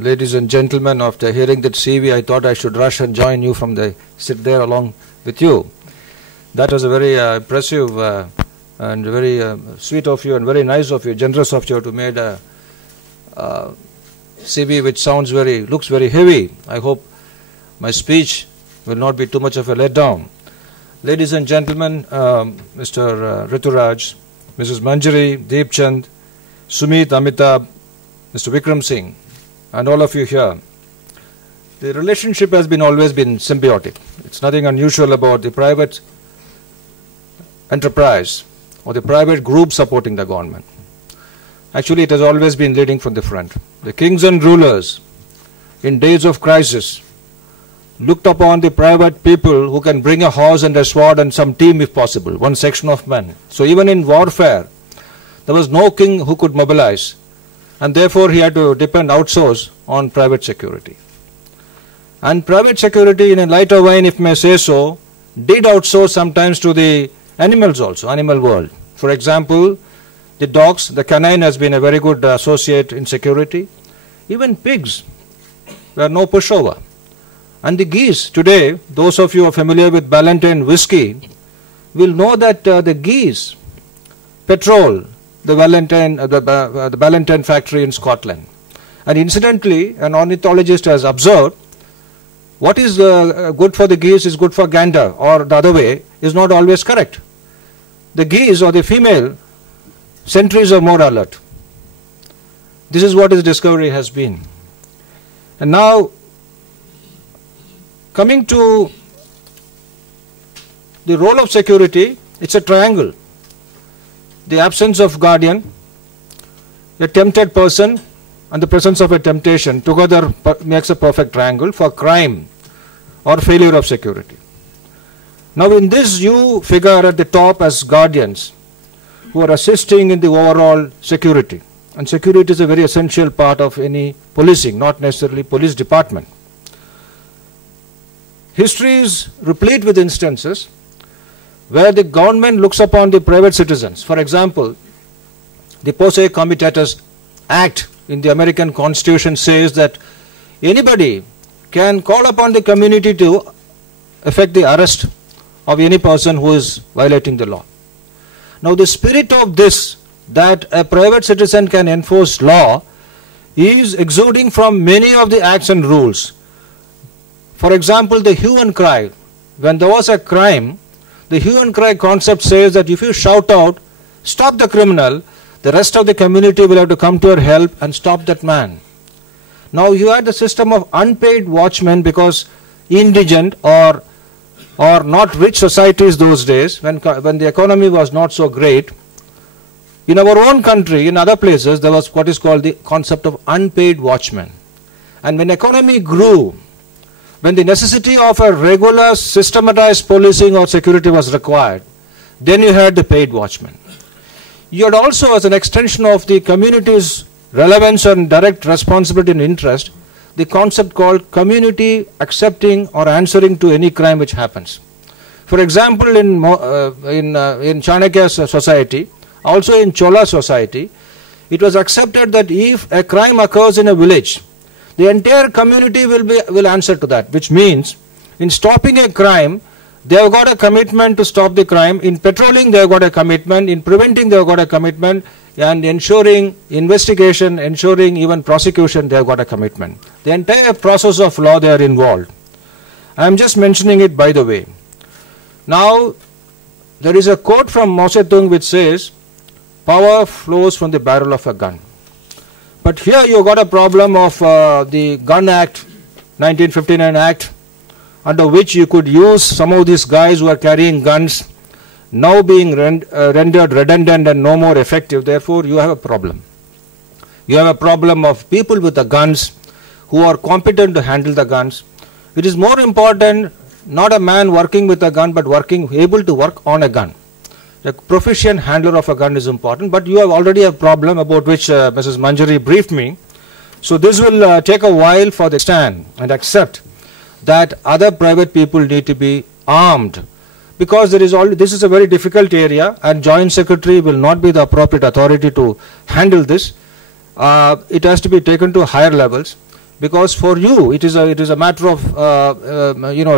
Ladies and gentlemen, after hearing that CV, I thought I should rush and join you sit there along with you. That was a very impressive and very sweet of you and very nice of you, generous of you to make a CV which looks very heavy. I hope my speech will not be too much of a letdown. Ladies and gentlemen, Mr. Rituraj, Mrs. Manjari, Deepchand, Sumit, Amitabh, Mr. Vikram Singh, and all of you here. The relationship has always been symbiotic. It's nothing unusual about the private enterprise or the private group supporting the government. Actually, it has always been leading from the front. The kings and rulers in days of crisis looked upon the private people who can bring a horse and a sword and some team if possible, one section of men. So even in warfare, there was no king who could mobilize, and therefore he had to outsource on private security. And private security, in a lighter vein, if I may say so, did outsource sometimes to the animals also, animal world. For example, the dogs, the canine has been a very good associate in security. Even pigs were no pushover. And the geese, today, those of you who are familiar with Ballantine whiskey will know that the geese patrol the Ballantine factory in Scotland. And incidentally, an ornithologist has observed what is good for the geese is good for gander, or the other way is not always correct. The geese or the female sentries are more alert. This is what his discovery has been. And now, coming to the role of security, it's a triangle. The absence of guardian, a tempted person, and the presence of a temptation together makes a perfect triangle for crime or failure of security. Now in this, you figure at the top as guardians who are assisting in the overall security. And security is a very essential part of any policing, not necessarily police department. History is replete with instances where the government looks upon the private citizens. For example, the PSIC Comitatus Act in the American Constitution says that anybody can call upon the community to effect the arrest of any person who is violating the law. Now the spirit of this, that a private citizen can enforce law, is exuding from many of the acts and rules. For example, the hue and cry. When there was a crime, the hue and cry concept says that if you shout out, stop the criminal, the rest of the community will have to come to your help and stop that man. Now you had the system of unpaid watchmen, because indigent or not rich societies those days, when the economy was not so great, in our own country, in other places, there was what is called the concept of unpaid watchmen. And when economy grew, when the necessity of a regular systematized policing or security was required, then you had the paid watchmen. You had also, as an extension of the community's relevance and direct responsibility and interest, the concept called community accepting or answering to any crime which happens. For example, in Chanakya's society, also in Chola society, it was accepted that if a crime occurs in a village, the entire community will answer to that, which means in stopping a crime, they have got a commitment to stop the crime. In patrolling, they have got a commitment. In preventing, they have got a commitment. And ensuring investigation, ensuring even prosecution, they have got a commitment. The entire process of law, they are involved. I am just mentioning it by the way. Now, there is a quote from Mao Zedong which says, power flows from the barrel of a gun. But here you got a problem of the Gun Act, 1959 Act, under which you could use some of these guys who are carrying guns now being rendered redundant and no more effective. Therefore, you have a problem. You have a problem of people with the guns who are competent to handle the guns. It is more important not a man working with a gun, but able to work on a gun. The proficient handler of a gun is important, but you have already a problem about which Mrs. Manjari briefed me. So this will take a while for the stand and accept that other private people need to be armed, because this is a very difficult area and Joint Secretary will not be the appropriate authority to handle this. It has to be taken to higher levels. because for you it is a matter of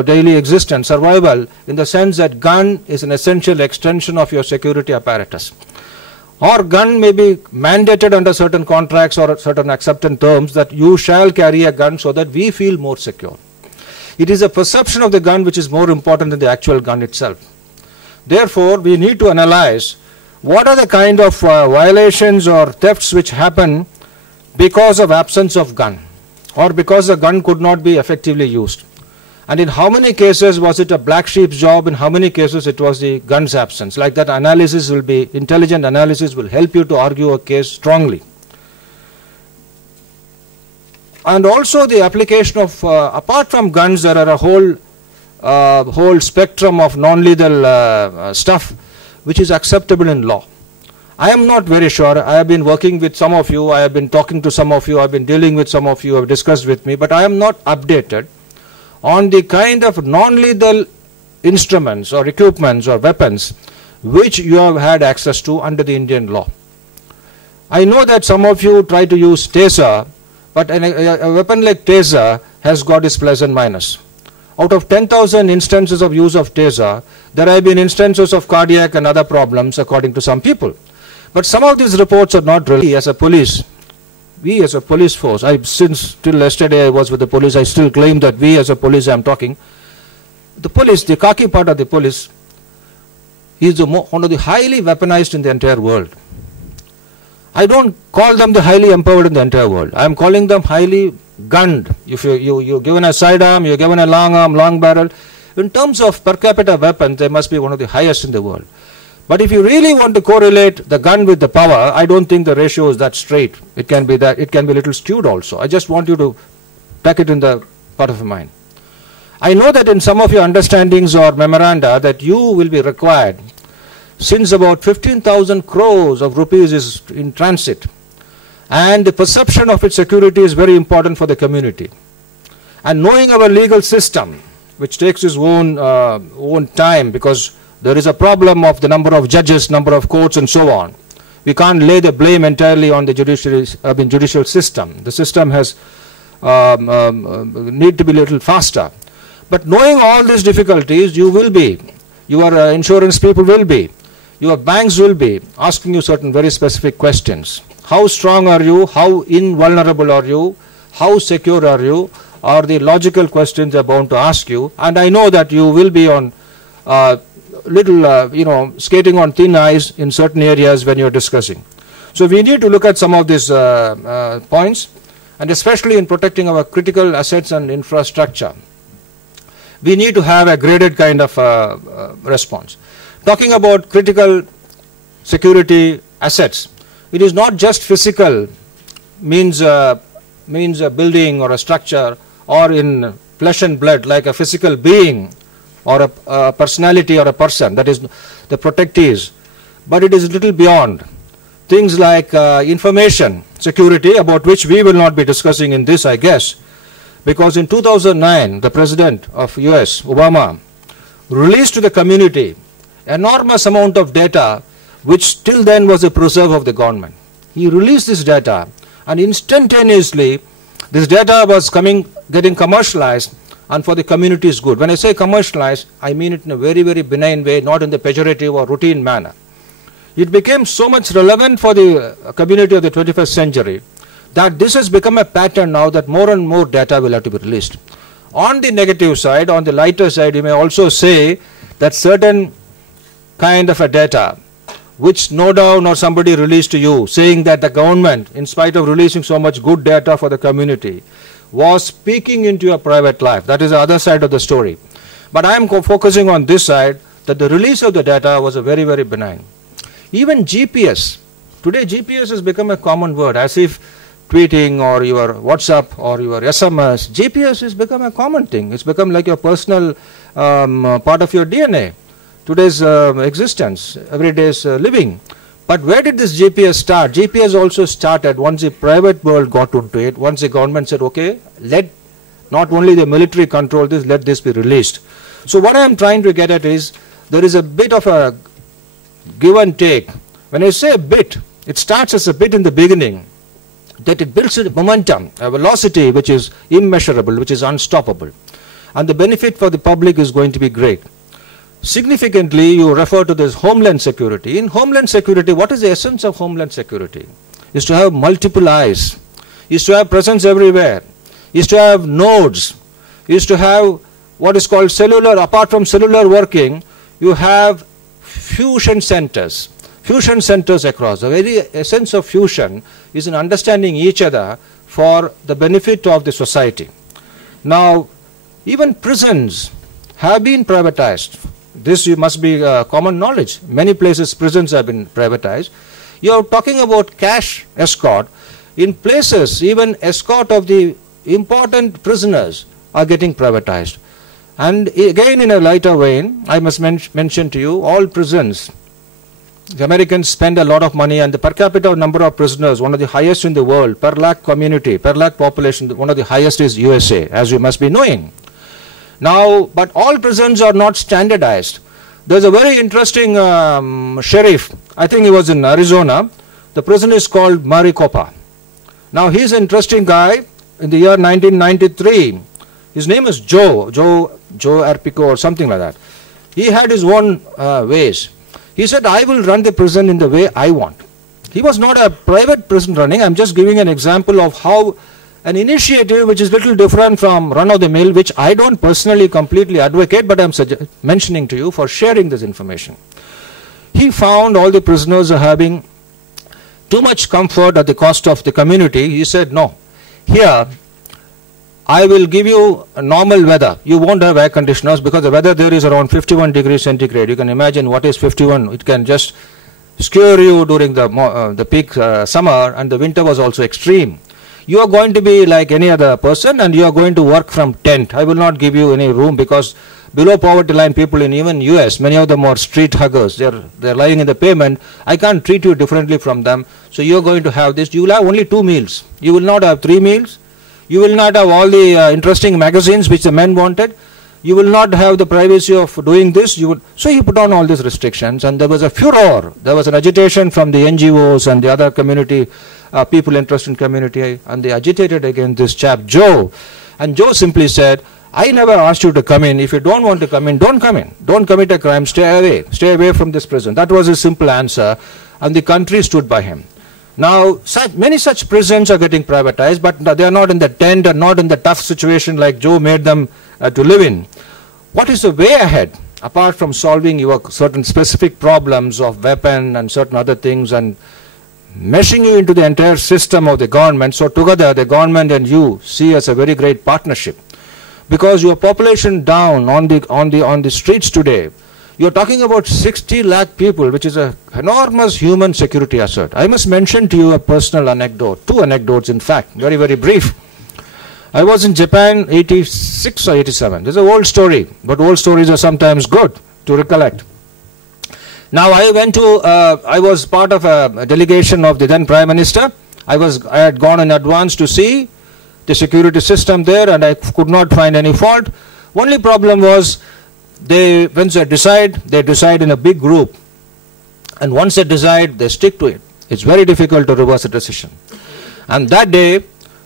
daily existence, survival, in the sense that gun is an essential extension of your security apparatus. Or gun may be mandated under certain contracts or certain acceptance terms that you shall carry a gun so that we feel more secure. It is a perception of the gun which is more important than the actual gun itself. Therefore, we need to analyze what are the kind of violations or thefts which happen because of absence of gun, or because the gun could not be effectively used. And in how many cases was it a black sheep's job, in how many cases it was the gun's absence. Like that analysis will be, intelligent analysis will help you to argue a case strongly. And also the application of, apart from guns, there are a whole spectrum of non-lethal stuff which is acceptable in law. I am not very sure. I have been working with some of you, I have been talking to some of you, I have been dealing with some of you, have discussed with me, but I am not updated on the kind of non-lethal instruments or equipments or weapons which you have had access to under the Indian law. I know that some of you try to use taser, but a weapon like taser has got its plus and minus. Out of 10,000 instances of use of taser, there have been instances of cardiac and other problems according to some people. But some of these reports are not really. As a police, we as a police force, since till yesterday I was with the police, I still claim that we as a police, I am talking. The police, the khaki part of the police, is one of the highly weaponized in the entire world. I don't call them the highly empowered in the entire world. I am calling them highly gunned. If you're given a sidearm, you're given a long arm, long barrel. In terms of per capita weapons, they must be one of the highest in the world. But if you really want to correlate the gun with the power, I don't think the ratio is that straight. It can be that, it can be a little skewed also. I just want you to tuck it in the part of your mind. I know that in some of your understandings or memoranda that you will be required, since about 15,000 crores of rupees is in transit, and the perception of its security is very important for the community. And knowing our legal system, which takes its own time, because there is a problem of the number of judges, number of courts, and so on. We can't lay the blame entirely on the judicial system. The system has need to be a little faster. But knowing all these difficulties, you will be, your insurance people will be, your banks will be asking you certain very specific questions. How strong are you? How invulnerable are you? How secure are you? Are the logical questions they are bound to ask you. And I know that you will be on skating on thin ice in certain areas when you're discussing. So we need to look at some of these points, and especially in protecting our critical assets and infrastructure. We need to have a graded kind of response. Talking about critical security assets, it is not just physical, means a building or a structure, or in flesh and blood like a physical being, or a personality or a person, that is the protectees. But it is a little beyond. Things like information security, about which we will not be discussing in this, I guess, because in 2009, the President of US, Obama, released to the community enormous amount of data, which till then was a preserve of the government. He released this data, and instantaneously, this data was getting commercialized, and for the community's good. When I say commercialized, I mean it in a very, very benign way, not in the pejorative or routine manner. It became so much relevant for the community of the 21st century that this has become a pattern now, that more and more data will have to be released. On the negative side, on the lighter side, you may also say that certain kind of a data which Snowdown or somebody released to you, saying that the government, in spite of releasing so much good data for the community, was speaking into your private life. That is the other side of the story. But I am focusing on this side, that the release of the data was a very, very benign. Even GPS. Today GPS has become a common word, as if tweeting or your WhatsApp or your SMS, GPS has become a common thing. It's become like your personal part of your DNA. Today's existence, everyday's living. But where did this GPS start? GPS also started once the private world got into it, once the government said, okay, let not only the military control this, let this be released. So what I am trying to get at is, there is a bit of a give and take. When I say a bit, it starts as a bit in the beginning. that it builds a momentum, a velocity which is immeasurable, which is unstoppable. And the benefit for the public is going to be great. Significantly, you refer to this homeland security. In homeland security, what is the essence of homeland security? Is to have multiple eyes, is to have presence everywhere, is to have nodes, is to have what is called cellular, apart from cellular working, you have fusion centers. Fusion centers across. The very essence of fusion is in understanding each other for the benefit of the society. Now, even prisons have been privatized. This must be common knowledge. Many places prisons have been privatized. You are talking about cash escort. In places, even escort of the important prisoners are getting privatized. And again, in a lighter vein, I must mention to you, all prisons, the Americans spend a lot of money, and the per capita number of prisoners, one of the highest in the world, per lakh community, per lakh population, one of the highest is USA, as you must be knowing. Now, but all prisons are not standardized. There's a very interesting sheriff, I think he was in Arizona. The prison is called Maricopa. Now, he's an interesting guy. In the year 1993, his name is Joe Arpico or something like that. He had his own ways. He said, I will run the prison in the way I want. He was not a private prison running. I'm just giving an example of how an initiative which is little different from run-of-the-mill, which I don't personally completely advocate, but I'm mentioning to you for sharing this information. He found all the prisoners are having too much comfort at the cost of the community. He said, no, here I will give you a normal weather. You won't have air conditioners because the weather there is around 51 degrees centigrade. You can imagine what is 51. It can just skewer you during the peak summer, and the winter was also extreme. You are going to be like any other person, and you are going to work from tent. I will not give you any room because below poverty line people in even US, many of them are street huggers. They're lying in the pavement. I can't treat you differently from them. So you are going to have this. You will have only 2 meals. You will not have 3 meals. You will not have all the interesting magazines which the men wanted. You will not have the privacy of doing this. So he put on all these restrictions, and there was a furor. There was an agitation from the NGOs and the other community, people interested in community, and they agitated against this chap, Joe. And Joe simply said, I never asked you to come in. If you don't want to come in, don't come in. Don't commit a crime. Stay away. Stay away from this prison. That was his simple answer, and the country stood by him. Now, many such prisons are getting privatized, but they are not in the tent and not in the tough situation like Joe made them to live in. What is the way ahead, apart from solving your certain specific problems of weapon and certain other things and meshing you into the entire system of the government? So together, the government and you see as a very great partnership. Because your population down on the streets today, you're talking about 60 lakh people, which is an enormous human security asset. I must mention to you a personal anecdote, 2 anecdotes in fact, very, very brief. I was in Japan 86 or 87. This is an old story, but old stories are sometimes good to recollect. Now I was part of a delegation of the then Prime Minister. I had gone in advance to see the security system there, and I could not find any fault. Only problem was, when they decide in a big group, and once they decide, they stick to it. It's very difficult to reverse a decision. And that day,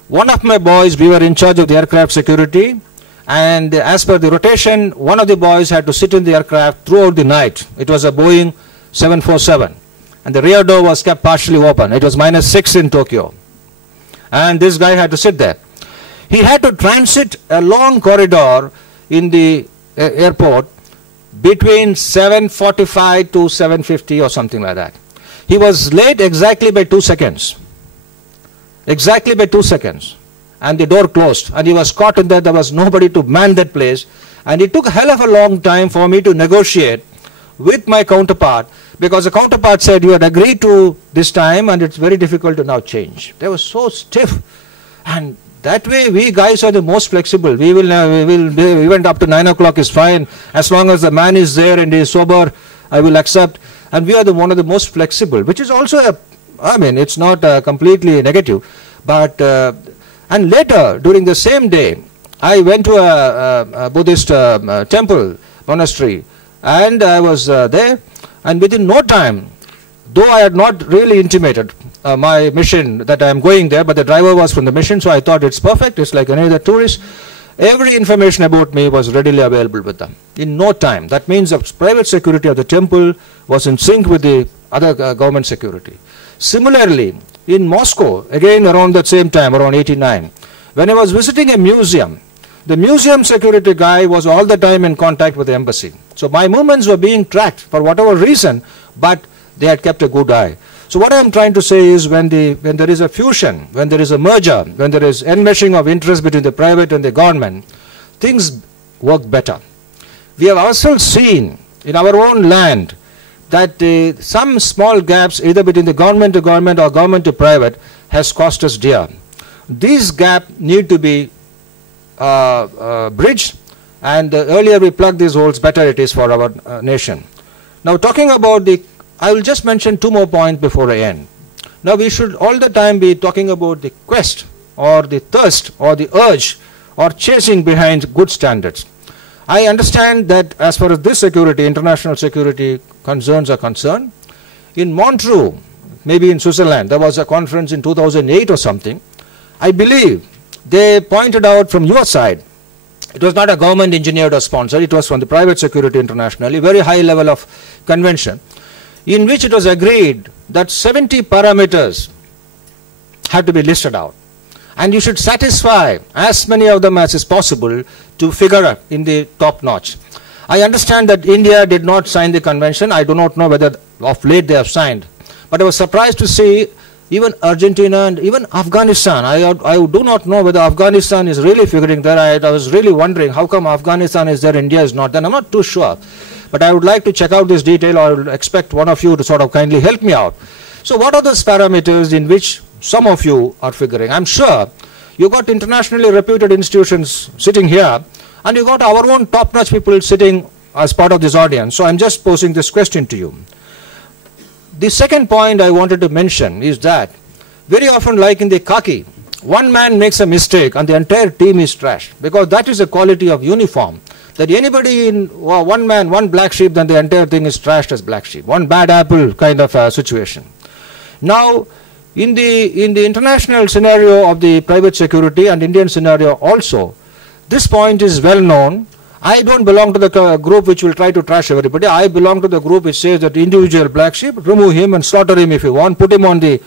one of my boys, we were in charge of the aircraft security, and as per the rotation, one of the boys had to sit in the aircraft throughout the night. It was a Boeing 747, and the rear door was kept partially open. It was -6 in Tokyo, and this guy had to sit there. He had to transit a long corridor in the airport between 7:45 to 7:50 or something like that. He was late exactly by 2 seconds. Exactly by 2 seconds. And the door closed, and he was caught in there. There was nobody to man that place, and it took a hell of a long time for me to negotiate with my counterpart, because the counterpart said, you had agreed to this time and it's very difficult to now change. They were so stiff, and that way we guys are the most flexible. We went up to 9 o'clock is fine, as long as the man is there and he is sober, I will accept. And we are one of the most flexible, which is also it's not completely negative, but and later, during the same day, I went to a Buddhist temple, monastery, and I was there, and within no time, though I had not really intimated, my mission that I am going there, but the driver was from the mission, so I thought it's perfect. It's like any other tourist. Every information about me was readily available with them in no time. That means the private security of the temple was in sync with the other government security. Similarly, in Moscow, again around that same time, around 89, when I was visiting a museum, the museum security guy was all the time in contact with the embassy. So my movements were being tracked for whatever reason, but they had kept a good eye. So what I am trying to say is when there is a fusion, when there is a merger, when there is enmeshing of interest between the private and the government, things work better. We have ourselves seen in our own land that some small gaps either between the government to government or government to private has cost us dear. These gaps need to be bridged, and the earlier we plug these holes, better it is for our nation. Now talking about I will just mention two more points before I end. Now we should all the time be talking about the quest or the thirst or the urge or chasing behind good standards. I understand that as far as this security, international security concerns are concerned, in Montreux, maybe in Switzerland, there was a conference in 2008 or something. I believe they pointed out from your side, it was not a government engineered or sponsored, it was from the private security internationally, very high level of convention, in which it was agreed that 70 parameters had to be listed out. And you should satisfy as many of them as is possible to figure in the top notch. I understand that India did not sign the convention. I do not know whether of late they have signed. But I was surprised to see even Argentina and even Afghanistan. I do not know whether Afghanistan is really figuring there. I was really wondering how come Afghanistan is there, India is not. Then I'm not too sure. But I would like to check out this detail, or I would expect one of you to sort of kindly help me out. So what are those parameters in which some of you are figuring? I'm sure you got internationally reputed institutions sitting here, and you got our own top-notch people sitting as part of this audience. So I'm just posing this question to you. The second point I wanted to mention is that very often, like in the khaki, one man makes a mistake and the entire team is trashed, because that is the quality of uniform. That anybody in one man, one black sheep, then the entire thing is trashed as black sheep. One bad apple kind of situation. Now, in the international scenario of the private security and Indian scenario also, this point is well known. I don't belong to the group which will try to trash everybody. I belong to the group which says that individual black sheep, remove him and slaughter him if you want, put him on the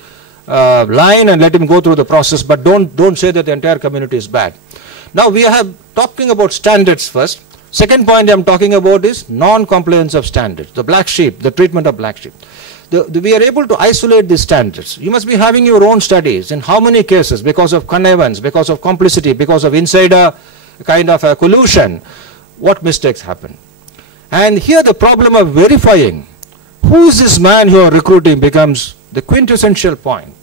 line and let him go through the process, but don't say that the entire community is bad. Now we are talking about standards first. Second point I am talking about is non-compliance of standards, the black sheep, the treatment of black sheep. We are able to isolate these standards. You must be having your own studies in how many cases, because of connivance, because of complicity, because of insider kind of collusion, what mistakes happen. And here the problem of verifying who is this man you are recruiting becomes the quintessential point.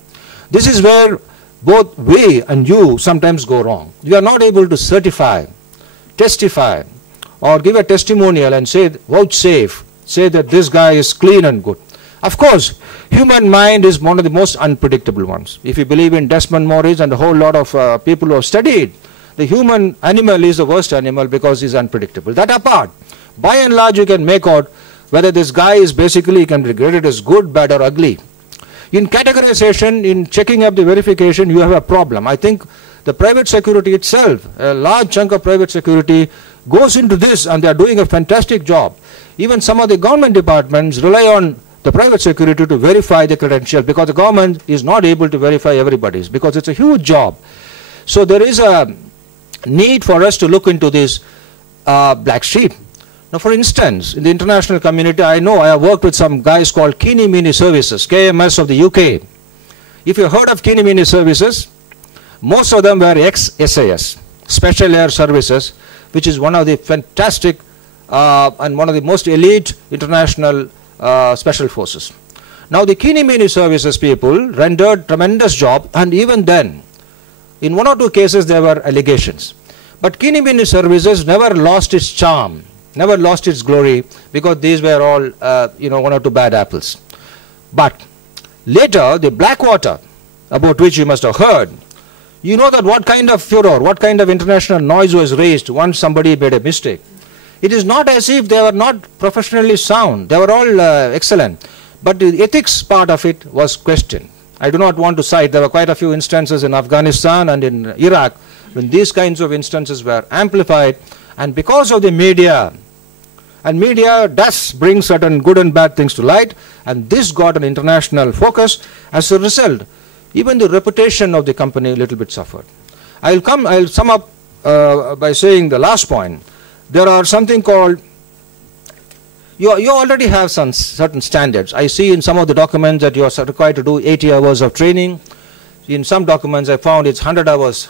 This is where both we and you sometimes go wrong. You are not able to certify, testify, or give a testimonial and say, vouchsafe, say that this guy is clean and good. Of course, human mind is one of the most unpredictable ones. If you believe in Desmond Morris and a whole lot of people who have studied, the human animal is the worst animal because it's unpredictable. That apart, by and large you can make out whether this guy is basically, you can be graded as good, bad or ugly. In categorization, in checking up the verification, you have a problem. I think the private security itself, a large chunk of private security goes into this and they are doing a fantastic job. Even some of the government departments rely on the private security to verify the credentials, because the government is not able to verify everybody's, because it's a huge job. So there is a need for us to look into this black sheep. Now for instance, in the international community, I know I have worked with some guys called Kini Mini Services, KMS of the UK. If you heard of Kini Mini Services, most of them were ex-SAS, Special Air Services, which is one of the fantastic and one of the most elite international special forces. Now the Kini Mini Services people rendered tremendous job, and even then, in one or two cases there were allegations. But Kini Mini Services never lost its charm, never lost its glory, because these were all one or two bad apples. But later the Blackwater, about which you must have heard, you know that what kind of furor, what kind of international noise was raised once somebody made a mistake. It is not as if they were not professionally sound. They were all excellent. But the ethics part of it was questioned. I do not want to cite, there were quite a few instances in Afghanistan and in Iraq when these kinds of instances were amplified, and because of the media, and media does bring certain good and bad things to light, and this got an international focus. As a result, even the reputation of the company a little bit suffered. I'll sum up by saying the last point. There are something called, you already have some certain standards. I see in some of the documents that you are required to do 80 hours of training. In some documents I found it's 100 hours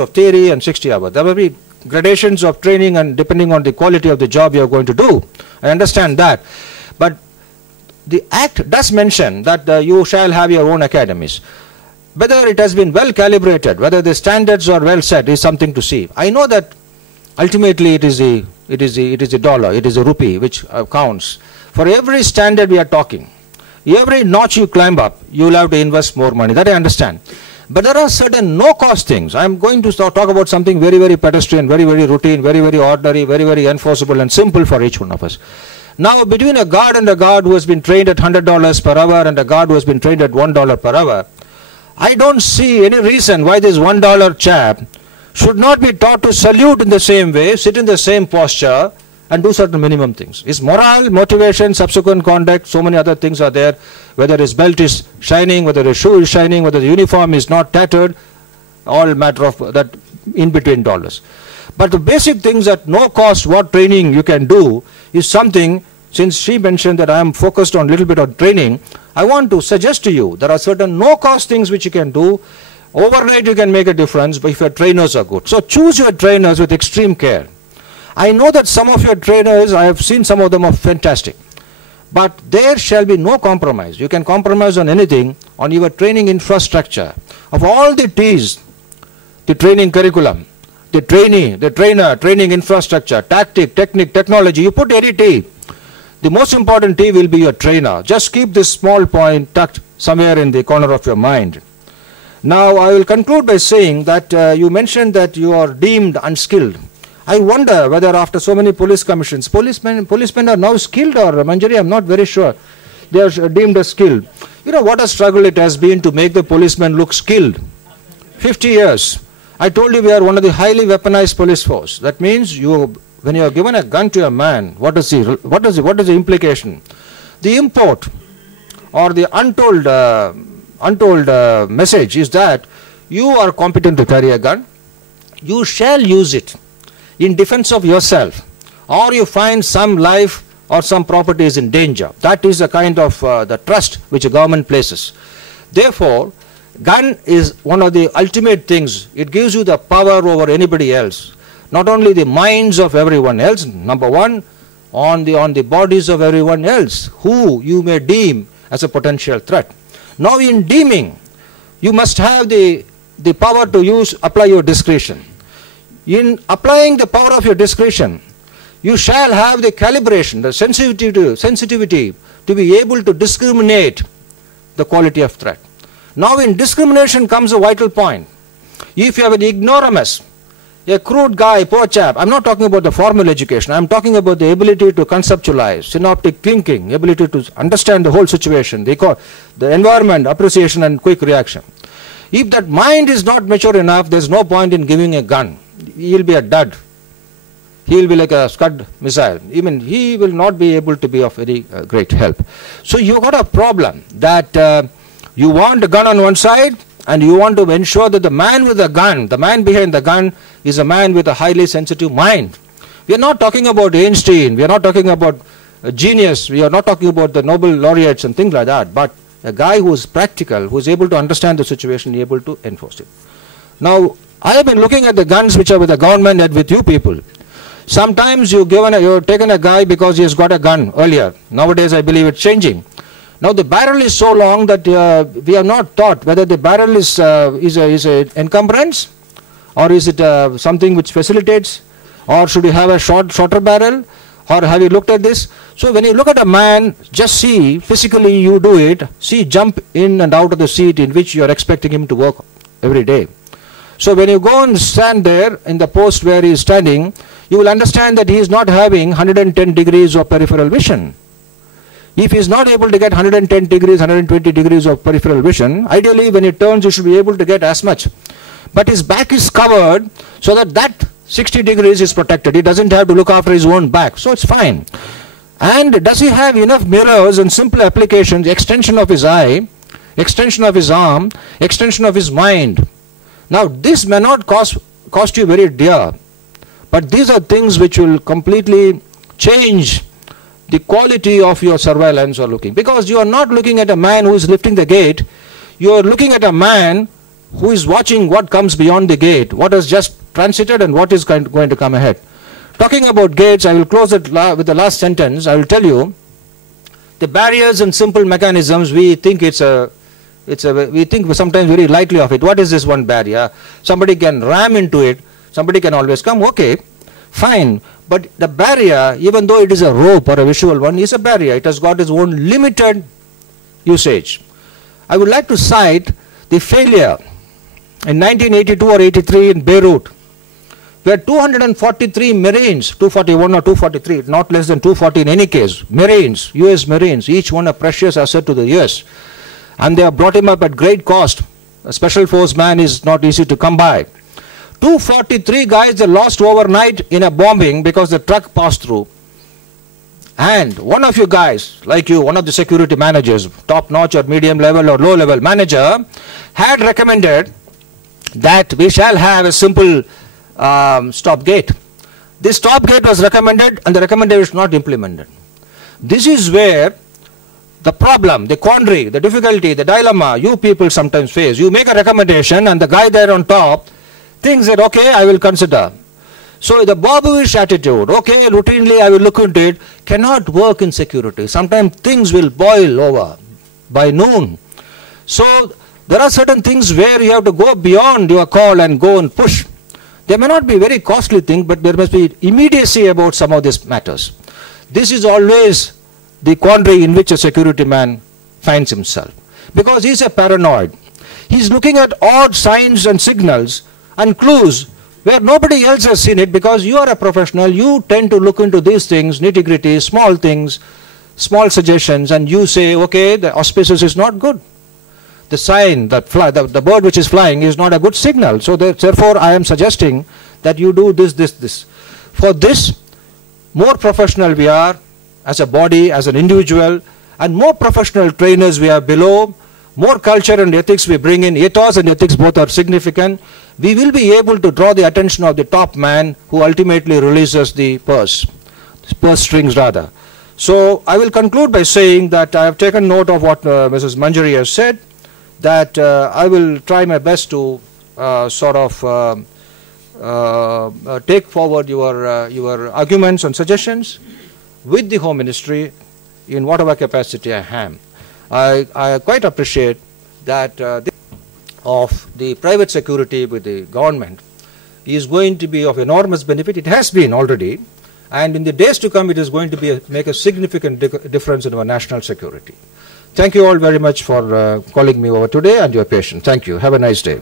of theory and 60 hours. There will be gradations of training and depending on the quality of the job you are going to do. I understand that. But the Act does mention that you shall have your own academies. Whether it has been well calibrated, whether the standards are well set is something to see. I know that ultimately it is a dollar, it is a rupee which counts. For every standard we are talking, every notch you climb up, you will have to invest more money. That I understand. But there are certain no-cost things. I am going to talk about something very, very pedestrian, very, very routine, very, very ordinary, very, very enforceable and simple for each one of us. Now, between a guard and a guard who has been trained at $100 per hour and a guard who has been trained at $1 per hour, I don't see any reason why this $1 chap should not be taught to salute in the same way, sit in the same posture, and do certain minimum things. His morale, motivation, subsequent conduct, so many other things are there. Whether his belt is shining, whether his shoe is shining, whether the uniform is not tattered, all matter of that in between dollars. But the basic things at no cost, what training you can do is something, since she mentioned that I am focused on a little bit on training, I want to suggest to you there are certain no cost things which you can do. Overnight you can make a difference, but if your trainers are good. So choose your trainers with extreme care. I know that some of your trainers, I have seen some of them are fantastic. But there shall be no compromise. You can compromise on anything, on your training infrastructure. Of all the T's, the training curriculum, the trainee, the trainer, training infrastructure, tactic, technique, technology, you put any T. The most important T will be your trainer. Just keep this small point tucked somewhere in the corner of your mind. Now, I will conclude by saying that you mentioned that you are deemed unskilled. I wonder whether after so many police commissions, policemen are now skilled, or Manjari, I'm not very sure. They are deemed as skilled. You know what a struggle it has been to make the policemen look skilled. 50 years. I told you we are one of the highly weaponized police force. That means when you are given a gun to a man, what is the implication? The import or the untold message is that you are competent to carry a gun. You shall use it in defense of yourself, or you find some life or some property is in danger. That is the kind of the trust which a government places. Therefore, gun is one of the ultimate things. It gives you the power over anybody else. Not only the minds of everyone else, number one, on the bodies of everyone else who you may deem as a potential threat. Now in deeming, you must have the power to apply your discretion. In applying the power of your discretion, you shall have the calibration, the sensitivity to be able to discriminate the quality of threat. Now in discrimination comes a vital point. If you have an ignoramus, a crude guy, poor chap, I'm not talking about the formal education, I'm talking about the ability to conceptualize, synoptic thinking, ability to understand the whole situation, the environment, appreciation and quick reaction. If that mind is not mature enough, there's no point in giving a gun. He'll be a dud. He'll be like a Scud missile. Even he will not be able to be of very great help. So you got a problem that you want a gun on one side and you want to ensure that the man with the gun, the man behind the gun is a man with a highly sensitive mind. We are not talking about Einstein, we are not talking about a genius, we are not talking about the Nobel laureates and things like that, but a guy who is practical, who is able to understand the situation, able to enforce it. Now, I have been looking at the guns which are with the government and with you people. Sometimes you've taken a guy because he has got a gun earlier. Nowadays I believe it's changing. Now the barrel is so long that we have not thought whether the barrel is an encumbrance, or is it something which facilitates, or should you have a shorter barrel, or have you looked at this? So when you look at a man, just see, physically you do it, see jump in and out of the seat in which you are expecting him to work every day. So when you go and stand there in the post where he is standing, you will understand that he is not having 110 degrees of peripheral vision. If he is not able to get 110 degrees, 120 degrees of peripheral vision, ideally when he turns, he should be able to get as much. But his back is covered so that 60 degrees is protected. He doesn't have to look after his own back. So it's fine. And does he have enough mirrors and simple applications, extension of his eye, extension of his arm, extension of his mind? Now this may not cost you very dear, but these are things which will completely change the quality of your surveillance or looking. Because you are not looking at a man who is lifting the gate, you are looking at a man who is watching what comes beyond the gate, what has just transited and what is going to come ahead. Talking about gates, I will close it with the last sentence. I will tell you, the barriers and simple mechanisms, we think we think sometimes very lightly of it. What is this one barrier? Somebody can ram into it, somebody can always come, okay, fine. But the barrier, even though it is a rope or a visual one, is a barrier. It has got its own limited usage. I would like to cite the failure in 1982 or 83 in Beirut, where 243 Marines, 241 or 243, not less than 240 in any case, Marines, US Marines, each one a precious asset to the US. And they have brought him up at great cost. A special force man is not easy to come by. 243 guys they lost overnight in a bombing because the truck passed through. And one of you guys, like you, one of the security managers, top notch or medium level or low level manager, had recommended that we shall have a simple stop gate. This stop gate was recommended and the recommendation was not implemented. This is where the problem, the quandary, the difficulty, the dilemma you people sometimes face. You make a recommendation and the guy there on top thinks that, okay, I will consider. So the Babuish attitude, okay, routinely I will look into it, cannot work in security. Sometimes things will boil over by noon. So there are certain things where you have to go beyond your call and go and push. They may not be very costly things, but there must be immediacy about some of these matters. This is always the quandary in which a security man finds himself. Because he is a paranoid. He is looking at odd signs and signals and clues where nobody else has seen it, because you are a professional, you tend to look into these things, nitty-gritty, small things, small suggestions, and you say, okay, the auspicious is not good. The sign, that the bird which is flying is not a good signal. So therefore, I am suggesting that you do this, this, this. For this, more professional we are as a body, as an individual, and more professional trainers we are below, more culture and ethics we bring in. Ethos and ethics both are significant. We will be able to draw the attention of the top man who ultimately releases the purse strings rather. So I will conclude by saying that I have taken note of what Mrs. Manjari has said, that I will try my best to take forward your arguments and suggestions with the Home Ministry in whatever capacity I am. I quite appreciate that of the private security with the government is going to be of enormous benefit. It has been already, and in the days to come it is going to make a significant difference in our national security. Thank you all very much for calling me over today and your patience. Thank you. Have a nice day.